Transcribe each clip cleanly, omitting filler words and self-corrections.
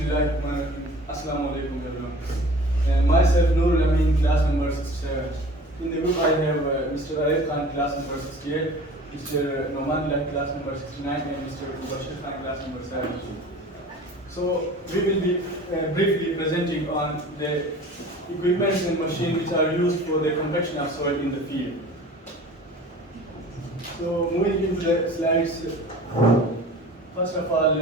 Bismillahirrahmanirrahim. Assalamu alaikum everyone. Myself Noor Amin, class number 67. In the group I have Mr. Arif Khan, class number 68, Mr. Noman Lai, class number 69, and Mr. Bashir Khan, class number 72. So we will be briefly presenting on the equipment and machines which are used for the compaction of soil in the field. So moving into the slides, first of all,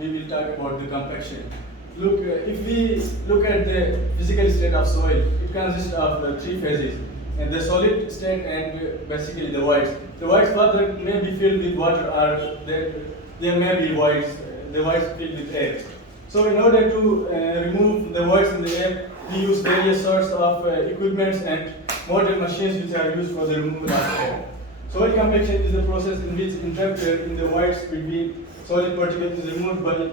we will talk about the compaction. Look, if we look at the physical state of soil, it consists of three phases, and the solid state and basically the voids. The voids further may be filled with water, or there may be voids, the voids filled with air. So in order to remove the voids in the air, we use various sorts of equipments and modern machines which are used for the removal of air. Soil compaction is the process in which interrupter in the voids between solid particles is removed. But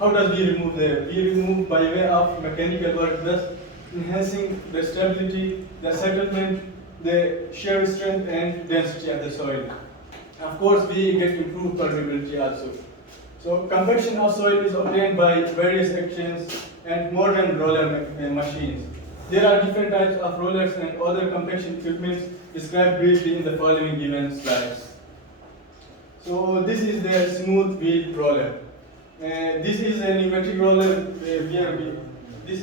how does we remove the? We remove by way of mechanical work, thus enhancing the stability, the settlement, the shear strength and density of the soil. Of course, we get improved permeability also. So compaction of soil is obtained by various actions and modern roller machines. There are different types of rollers and other compaction equipment described briefly in the following given slides. So this is the smooth wheel roller. This is a pneumatic roller. This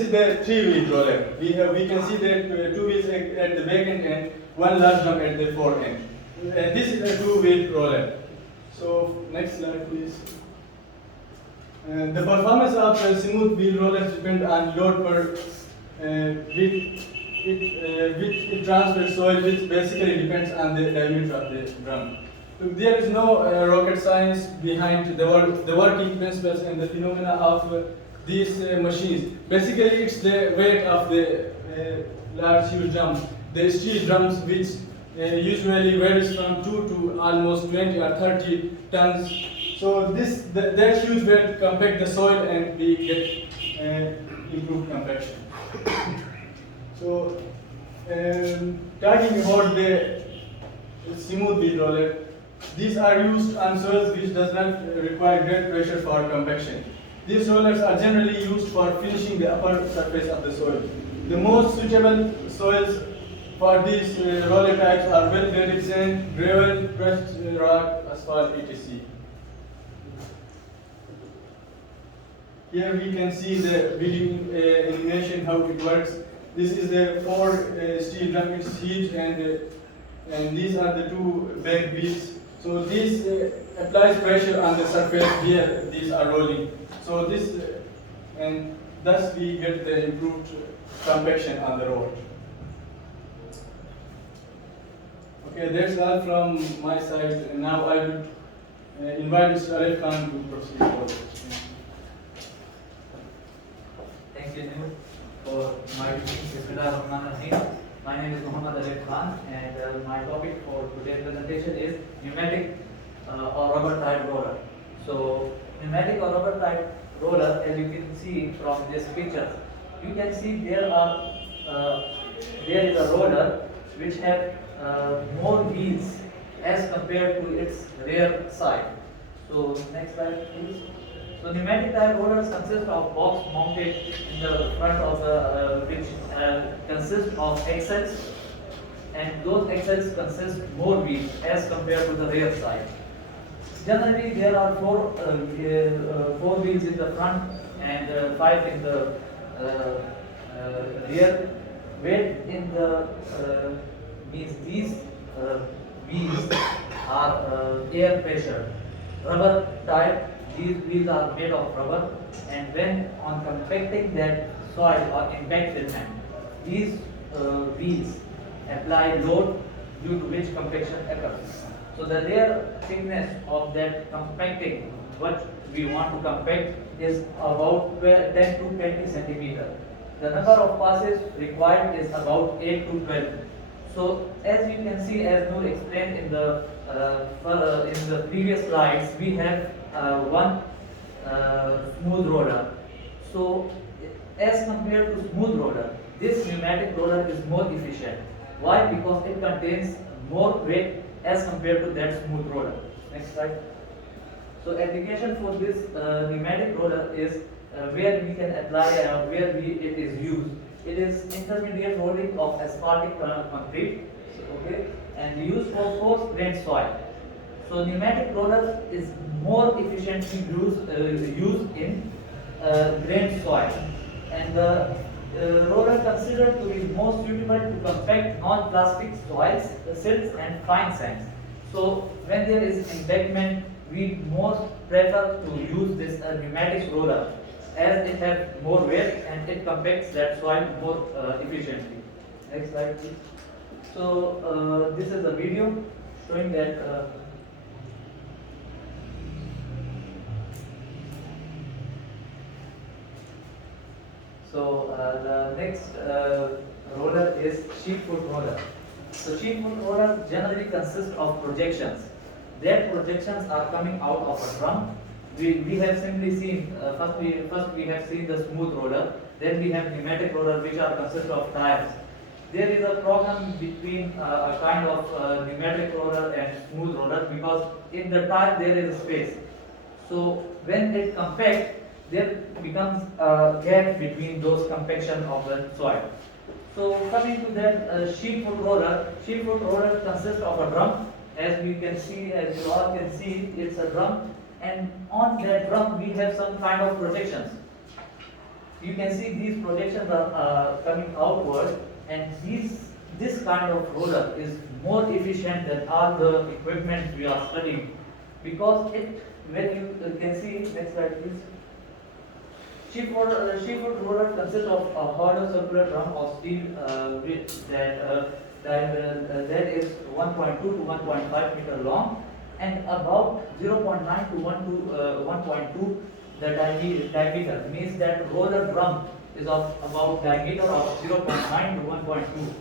is the three-wheel roller. We can see that two wheels at the back end and one large drum at the fore end. This is a two-wheel roller. So next slide, please. The performance of the smooth wheel rollers depends on load per which it transfers soil, which basically depends on the diameter of the drum. Look, there is no rocket science behind the working principles and the phenomena of these machines. Basically, it's the weight of the large huge drums, the steel drums, which usually varies from 2 to almost 20 or 30 tons. So that huge weight compact the soil and we get improved compaction. So talking about the smooth wheel roller, these are used on soils which does not require great pressure for compaction. These rollers are generally used for finishing the upper surface of the soil. The most suitable soils for these roller types are well-graded sand, gravel, crushed rock, asphalt, etc. Here we can see the wheeling animation, how it works. This is the four steel drum, it's huge, and these are the two back wheels. So this applies pressure on the surface here, these are rolling. So this, and thus we get the improved compaction on the road. Okay, that's all from my side. Now I would invite Mr. Arif Khan to proceed forward. Thank you, Noor, for my Bismillahirrahmanirrahim. My name is Muhammad Arif Khan, and my topic for today's presentation is pneumatic or rubber type roller. So, pneumatic or rubber type roller, as you can see from this picture, you can see there is a roller which have more wheels as compared to its rear side. So, next slide, please. So pneumatic type rollers consist of box mounted in the front of the which consist of axles, and those axles consist more wheels as compared to the rear side. Generally, there are four wheels in the front and 5 in the rear. Weight in the means these wheels are air pressure. Rubber type. These wheels are made of rubber, and when on compacting that soil or impact cement, these wheels apply load due to which compaction occurs. So the rear thickness of that compacting, what we want to compact, is about 10 to 20 centimeter. The number of passes required is about 8 to 12. So as you can see, as Noor explained in the previous slides, we have one smooth roller. So as compared to smooth roller, this pneumatic roller is more efficient. Why? Because it contains more weight as compared to that smooth roller. Next slide. So application for this pneumatic roller is where we can apply where it is used. It is intermediate rolling of asphaltic concrete, so, okay, and used for coarse grained soil. So pneumatic roller is more efficiently used in grained soil, and the roller considered to be most suitable to compact non-plastic soils, silts, and fine sands. So when there is embankment, we most prefer to use this pneumatic roller as it has more weight and it compacts that soil more efficiently. Next slide, please. So this is a video showing that. The next roller is sheet foot roller. So sheet foot roller generally consists of projections. Their projections are coming out of a drum. We have simply seen first we have seen the smooth roller. Then we have pneumatic roller, which are consist of tires. There is a problem between a kind of pneumatic roller and smooth roller because in the tire there is a space. So when it compacts, there becomes a gap between those compaction of the soil. So coming to that sheet foot roller consists of a drum. As we can see, as you all can see, it's a drum, and on that drum we have some kind of projections. You can see these projections are coming outward, and this kind of roller is more efficient than all the equipment we are studying, because it, when you can see, next slide please. Sheet foot roller consists of a hollow circular drum of steel that is 1.2 to 1.5 meter long and about 0.9 to 1.2 the diameter, means that roller drum is of about diameter of 0.9 to 1.2.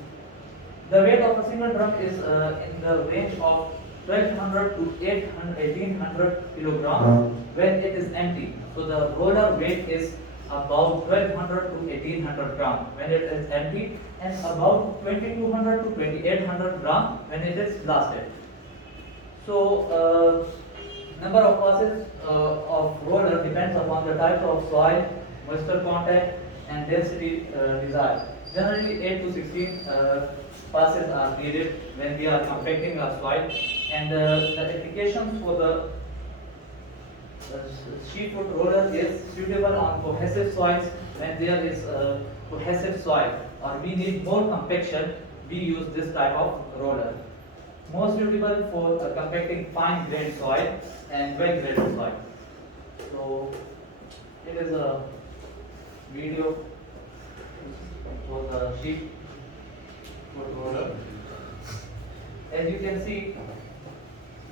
The weight of a single drum is in the range of 1200 to 1800 kilogram when it is empty. So the roller weight is about 1200 to 1800 gram when it is empty, and about 2200 to 2800 gram when it is blasted. So number of passes of roller depends upon the type of soil, moisture content, and density desired. Generally 8 to 16 passes are needed when we are compacting a soil, and the applications for the sheet foot roller is suitable on cohesive soils. When there is cohesive soil or we need more compaction, we use this type of roller. More suitable for compacting fine grained soil and well graded soil. So it is a video for the sheet foot roller. As you can see,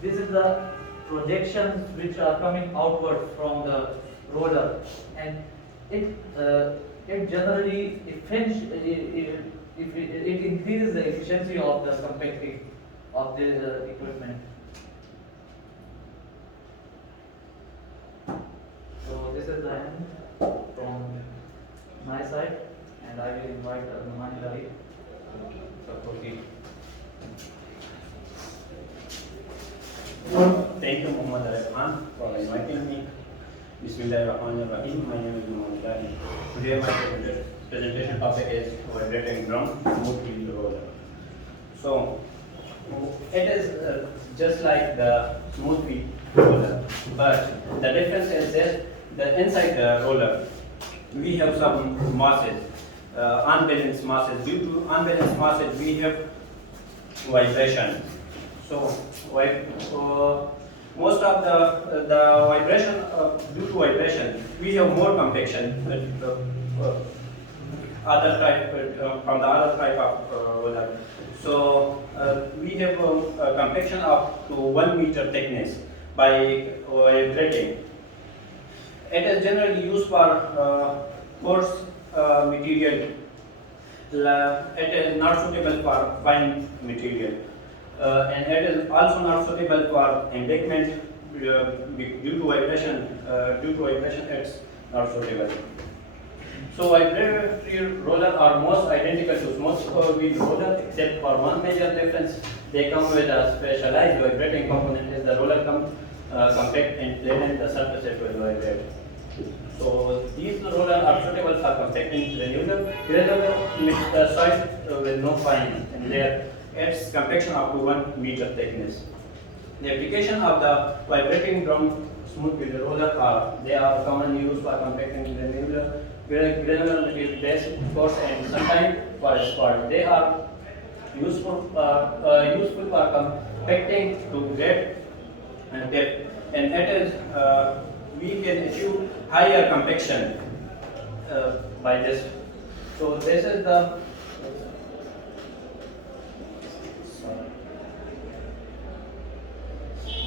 this is the projections which are coming outward from the roller, and it generally it increases the efficiency of the compacting of the equipment. So this is the end from my side, and I will invite Numani Lali to proceed. Thank you, Muhammad Rahman, for inviting me. Bismillahirrahmanirrahim. My name is Muhammad Ali. Today, my presentation topic is vibrating drum, smooth field roller. So, it is just like the smooth field roller, but the difference is this: that inside the roller, we have some masses, unbalanced masses. Due to unbalanced masses, we have vibration. So most of the vibration, due to vibration, we have more compaction other type from the other type of roller. So we have compaction up to 1 meter thickness by vibrating. It is generally used for coarse material. It is not suitable for fine material. And it is also not suitable for embankment due to vibration. It's not suitable. So vibratory roller are most identical to smooth wheel roller, except for one major difference. They come with a specialized vibrating component. As the roller comes compact and then the surface it will vibrate. So these rollers are suitable for compacting granular. Granular means the soil with no fines and there adds compaction up to 1 meter thickness. The application of the vibrating drum smooth wheel roller they are commonly used for compacting granular material base coarse and sometimes for asphalt. They are useful for compacting to great depth, and that is we can achieve higher compaction by this. So this is the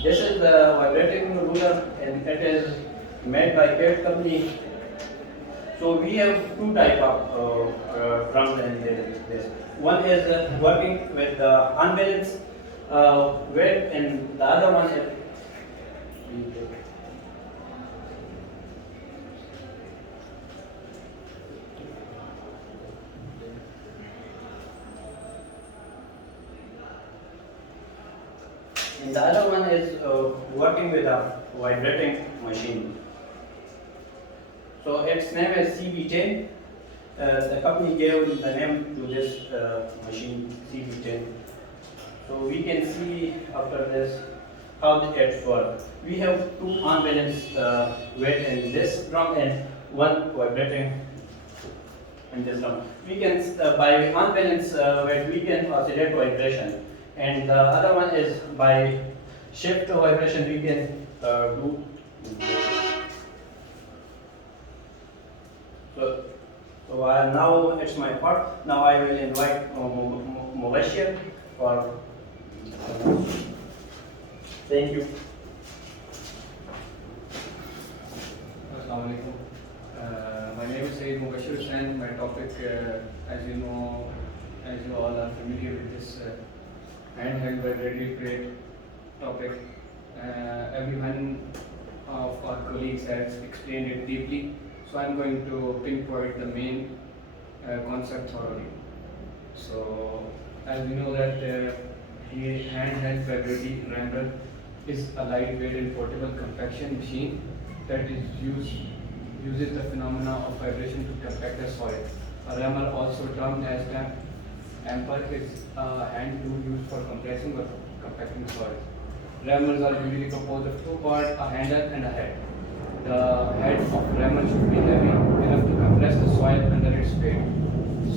this is the vibrating ruler, and it is made by Kate company. So we have two type of drums in this. One is working with the unbalanced weight, and the other one is working with a vibrating machine. So its name is CB10. The company gave the name to this machine, CB10. So we can see after this how it works. We have two unbalanced weight in this drum and one vibrating in this drum. We can by unbalanced weight we can oscillate vibration, and the other one is by shift vibration we can do. So now it's my part. Now I will invite Mubashir for. Thank you. Assalamu alaikum. My name is Sayyid Mubashir and my topic, as you know, as you all are familiar with this handheld vibrating plate topic. Everyone of our colleagues has explained it deeply, so I'm going to pinpoint the main concept thoroughly. So, as we know that the handheld vibrating rammer is a lightweight and portable compaction machine that uses the phenomena of vibration to compact the soil. A rammer, also termed as damper, is a hand tool used for compressing or compacting soil. Rammers are usually composed of two parts, a handle and a head. The head of rammer should be heavy enough to compress the soil under its weight.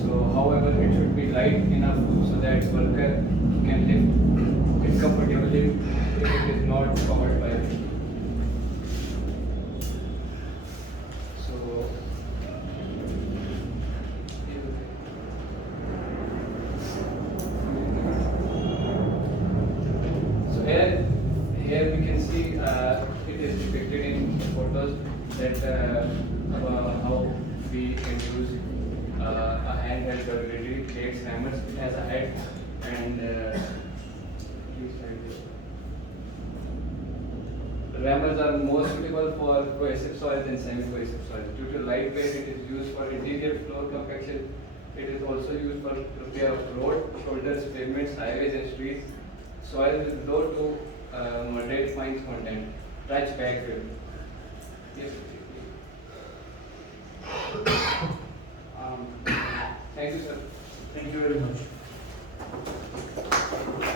So, however, it should be light enough so that worker can lift it comfortably if it is not covered by it. So, here we can see it is depicted in photos that how we can use a handheld vibrating plates hammers. It has a head and rammers are more suitable for cohesive soils than semi-cohesive soils. Due to lightweight, it is used for interior floor compaction. It is also used for repair of road, shoulders, pavements, highways and streets. Soil with low to moderate fines content. Touch bag fill. Yes. Thank you, sir. Thank you very much.